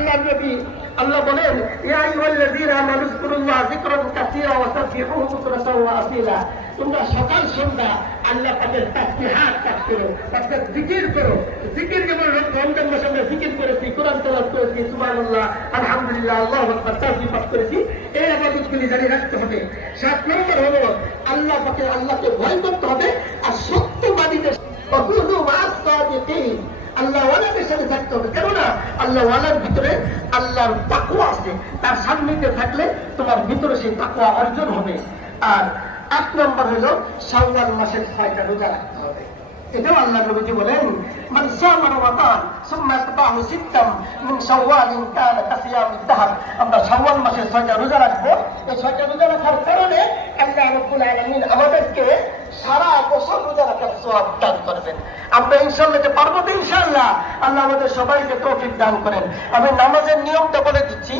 আল্লাহ নবী আল্লাহ বলেন ইয়া আইয়ুহাল্লাযীনা আমানু যকুরুল্লাহ যিকরান কাসীরা ওয়া সাব্বিহুহু বুকরাতাও ওয়া আসীলা। তোমরা সকাল সন্ধ্যা আল্লাহ পাকের তাসবিহাত পাঠ করো, অর্থাৎ জিকির করো। জিকির যেমন রমজান মাসে আমরা জিকির করেছি, কোরআন তেলাওয়াত করেছি, সুবহানাল্লাহ, আলহামদুলিল্লাহ, আল্লাহু আকবার, তাসবিহ পাঠ করেছি, এই ইবাদতগুলি জারি রাখতে হবে। 7 নম্বর হলো আল্লাহ পাকে আল্লাহকে ভয় করতে হবে আর সত্যবাদীদের ওয়াকুনু মা'আস সাদিকিন, আল্লাহ ওয়ালাদের সাথে থাকতে হবে। কেননা আল্লাহ ওয়ালার ভিতরে আল্লাহর তাকওয়া আছে, তার সান্নিধ্যে থাকলে তোমার ভিতরে সেই তাকওয়া অর্জন হবে। আর 8 নম্বর হলো শাওয়াল মাসের 6টা রোজা রাখতে হবে। এটাও আল্লাহ নবীজি বলেন মান সামা রমাদান সুম্মা তাবাহু সিত্তাম মিন শাওয়ালিন কানা কাসিয়ামিদ দাহর। আমরা শাওয়াল মাসের 6টা রোজা রাখবো। এই 6টা রোজা রাখার কারণে আল্লাহ রাব্বুল আলামিন আমাদেরকে সারা বছর রোজা রাখার সওয়াব দান করবেন। আমরা ইনশাআল্লাহ যে পারবো, ইনশাআল্লাহ আল্লাহ আমাদের সবাইকে তৌফিক দান করেন। আমি নামাজের নিয়মটা বলে দিচ্ছি।